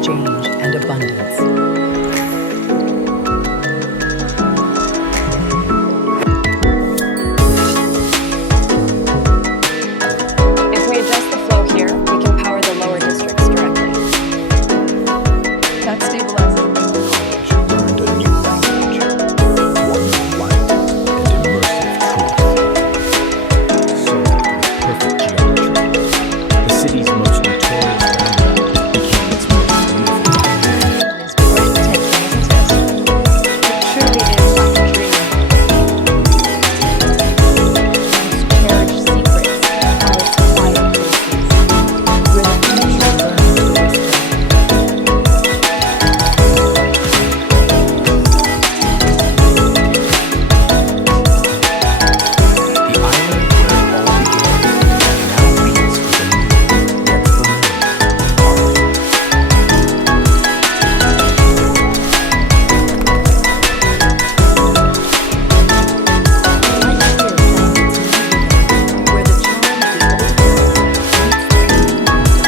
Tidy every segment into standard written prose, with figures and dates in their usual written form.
exchange and abundance. If we adjust the flow here, we can power the lower districts directly. That stabilizes. Knowledge learned a new language, one of light and immersive truth. Solved with perfect geometry, the city's most notorious roundabout became its most beautiful diamond. It's breathtaking, isn't it? It truly is like a dream. Most cherished secrets are its quiet places, where the future learns to whisper. The island where it all began now beats with a new, yet familiar heart. Where the charm of the old world meets the convenience of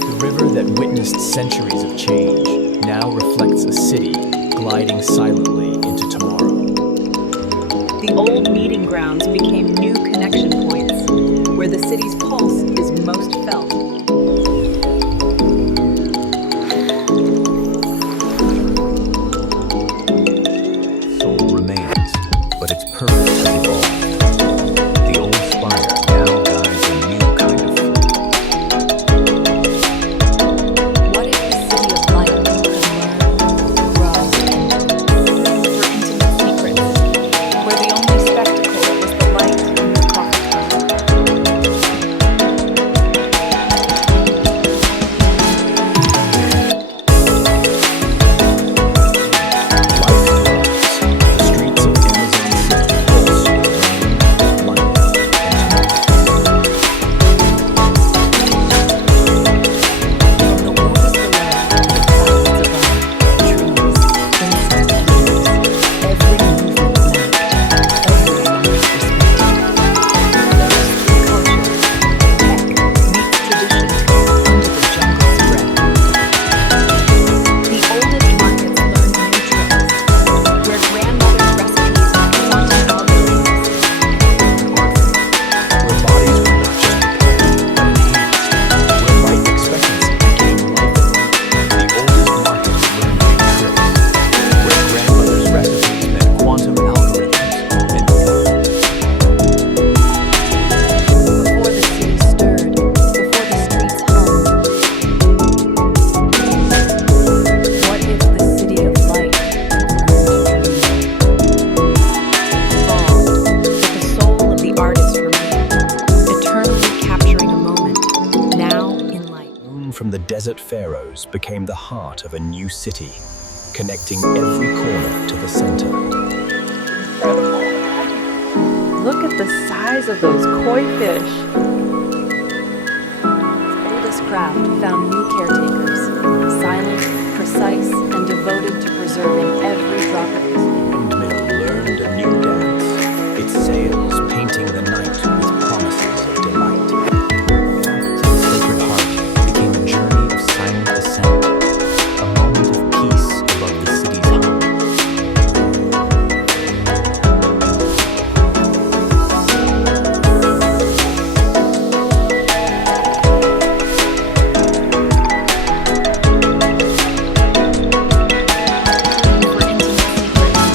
The river that witnessed centuries of change now reflects a city gliding silently into tomorrow. The old meeting grounds became new connection points, where the city's pulse is most felt. Soul remains, but its purpose has evolved. The old spire now guides a new kind of flow. what if the city of light could learn, grow, and for intimate secrets, where the only spectacle was the light in the coffee cup? Life thrives. The streets of Amazon City pulse with rain, light, and tomorrow. From the oldest below to the clouds above, trees, insect leaves, every movement mapped, every line respected. Those three cultures, tech meets tradition, under the jungle's breath. The oldest markets learned new tricks, where grandmother's recipes met quantum algorithms. Where bodies were not just repaired, but enhanced. Where life expectancy became life. The oldest markets learned new tricks. Where grandmother's recipes met quantum algorithms. And Before the city stirred, before the streets hummed. What if the city of light learned to dream? Evolved, but the soul of the artist remained, eternally capturing a moment, now in light. Room from the desert pharaohs became the heart of a new city, connecting every corner to the center. Look at the size of those koi fish. Oldest craft found new caretakers, silent, precise, and devoted to preserving every drop of history. Windmill learned a new dance, its sails painting the night with promises of delight. Path to the Sacred Heart became a journey of silent ascent, a moment of peace above the city's hum. For intimate secrets,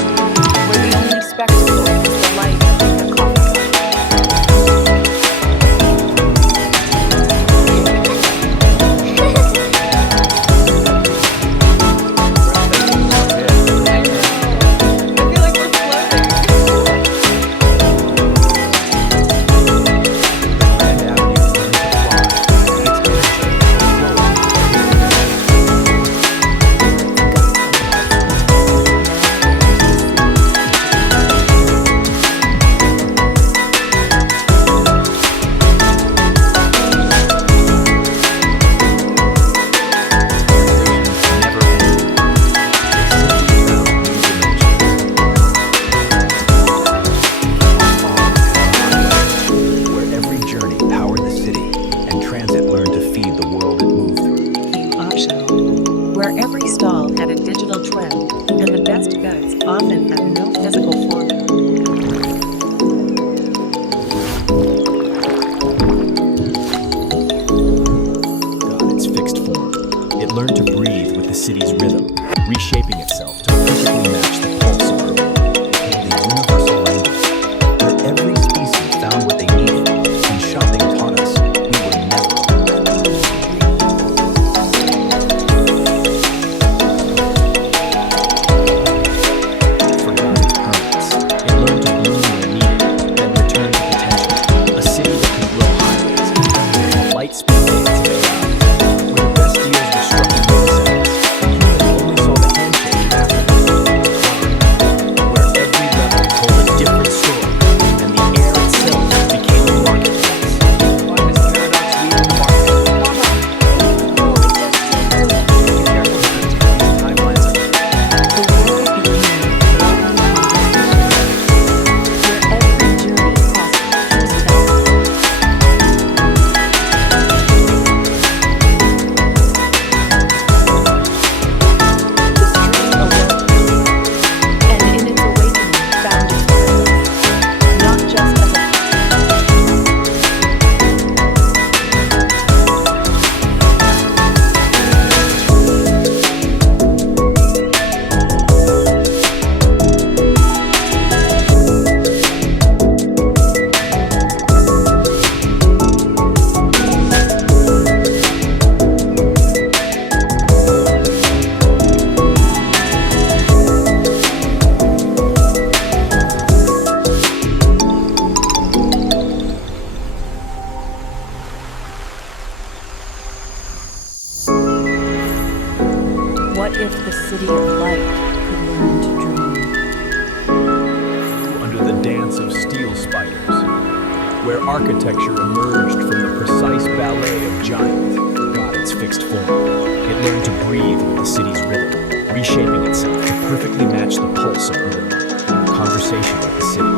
Architecture emerged from the precise ballet of giants, got its fixed form. It learned to breathe with the city's rhythm, reshaping itself to perfectly match the pulse of urban life in conversation with the city,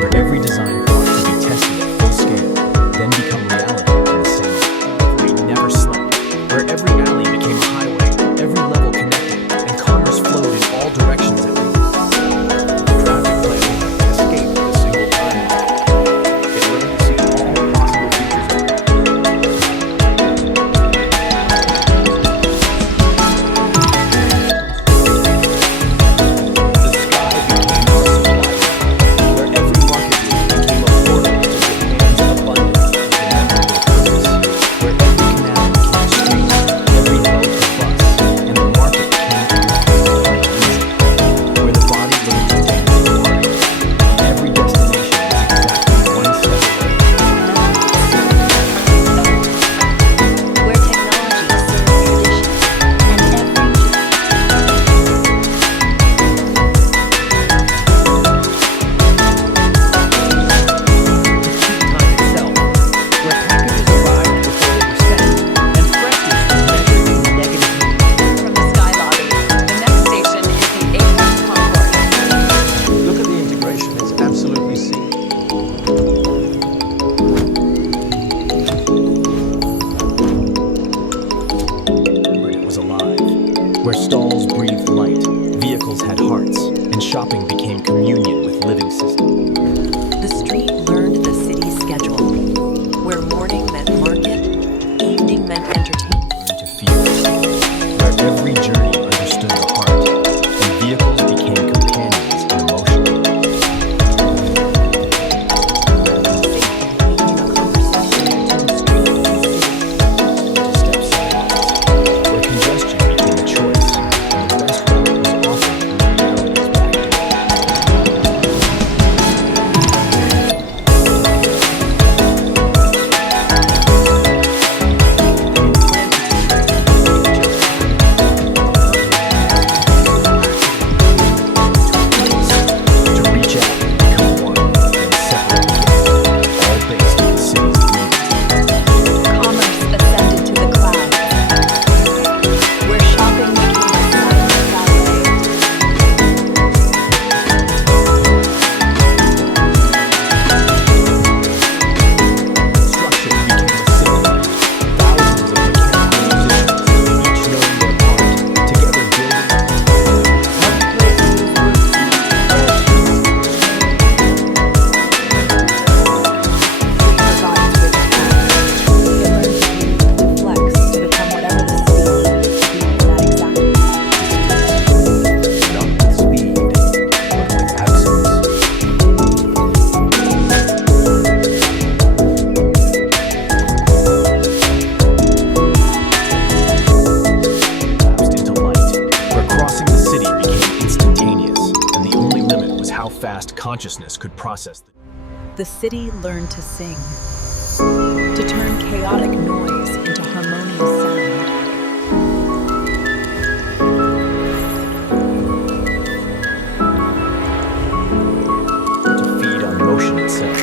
where every design thought could be tested at full scale, then become reality in the same where it never slept, where every alley became a highway, every level connected, and commerce flowed in all directions at once. Traffic planning escaped the single timeline. It learned to see all possible features of life. The sky became our supply line, where every marketplace became a portal to Japan's abundance and memorable purpose, where every canal became a street, every boat a bus, and the market came to become easy, where the body learned to dance to the heart, and every destination was exactly one step away. Where technology serves tradition and every Time itself, where packages arrived before they were sent, and freshness was measured in negative units. From the sky lobby, the next station is the Apex Concourse. Look at the integration, it's absolutely seamless. But it was alive, where stalls breathed light, vehicles had hearts, and shopping became communion with living systems. The street learned the city's schedule, where morning meant market, evening meant entertainment. Learned to feel, where every journey understood the heart, and vehicles became companions in emotion. Safety became a conversation between street and city. To step sideways, where congestion became a choice, and the best route was often through reality's back door. To reach out, become one, then separate again, all based on the city's breathing. Commerce ascended to the clouds, where shopping became a silent ballet. Construction became a symphony. Thousands of mechanical musicians, each knowing their part, together building. Provides with it learned to flex to become whatever the city needed to be in that exact moment. Not with speed, but with absence. Lapsed into light, where crossing the city became instantaneous, and the only limit was how fast consciousness could process the The city learned to sing, to turn chaotic noise into harmonious sound. to feed on motion itself,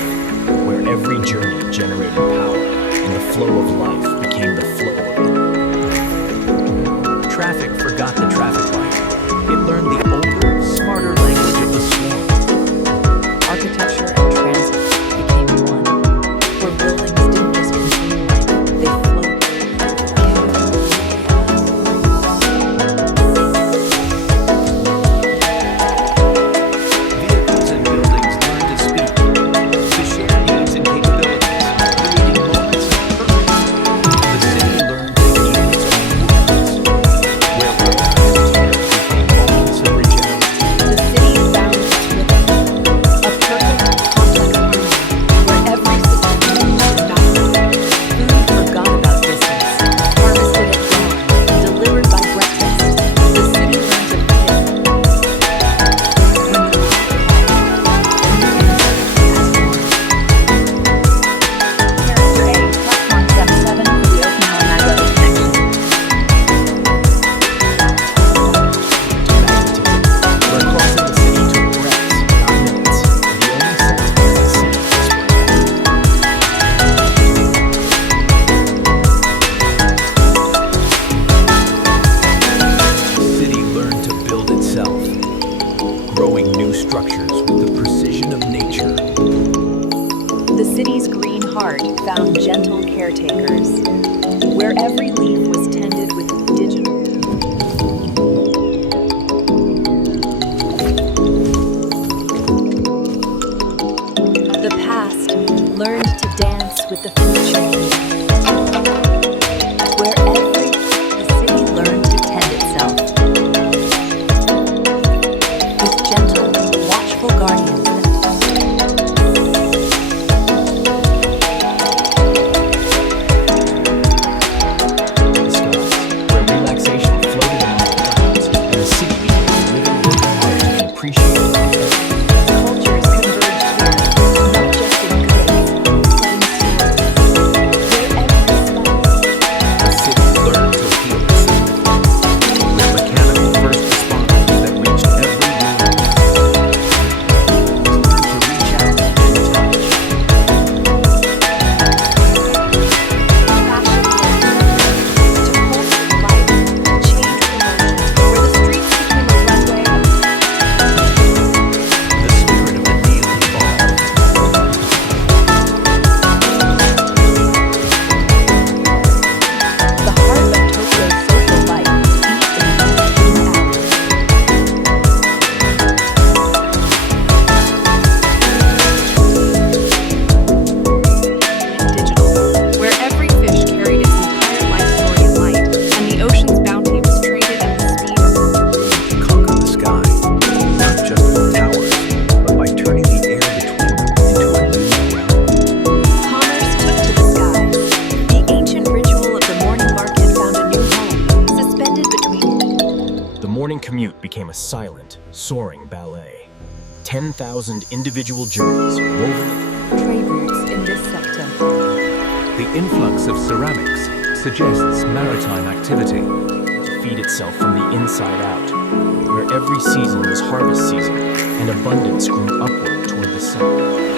where every journey generated power, and the flow of life became the flow of it. Traffic forgot the traffic light. It learned the older, smarter language of the swarm. Architecture and transit became one, where buildings didn't just contain light, they floated. Vehicles and buildings learned to speak, to share needs and capabilities, creating moments of purpose. The city learned to new structures with the precision of nature. The city's green heart found gentle caretakers, where every leaf was tended with digital. The past learned to dance with the future, where the city learned to tend itself with gentle, watchful guardians. Became a silent, soaring ballet. 10,000 individual journeys woven Trade routes in this sector. The influx of ceramics suggests maritime activity. to feed itself from the inside out, where every season was harvest season and abundance grew upward toward the sun.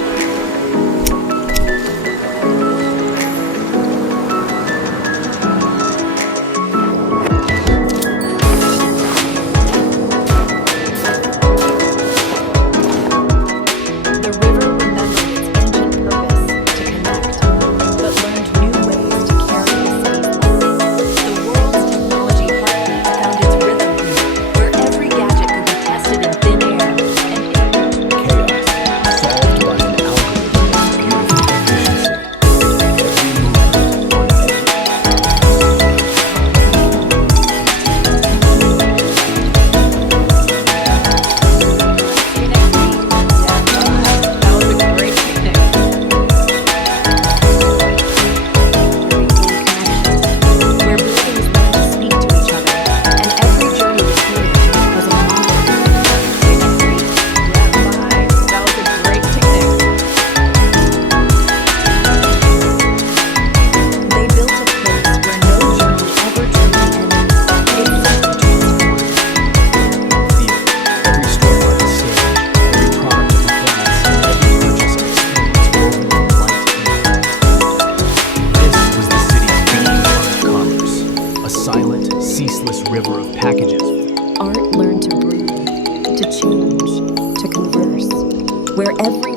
River of packages. Art learned to breathe, to change, to converse, where every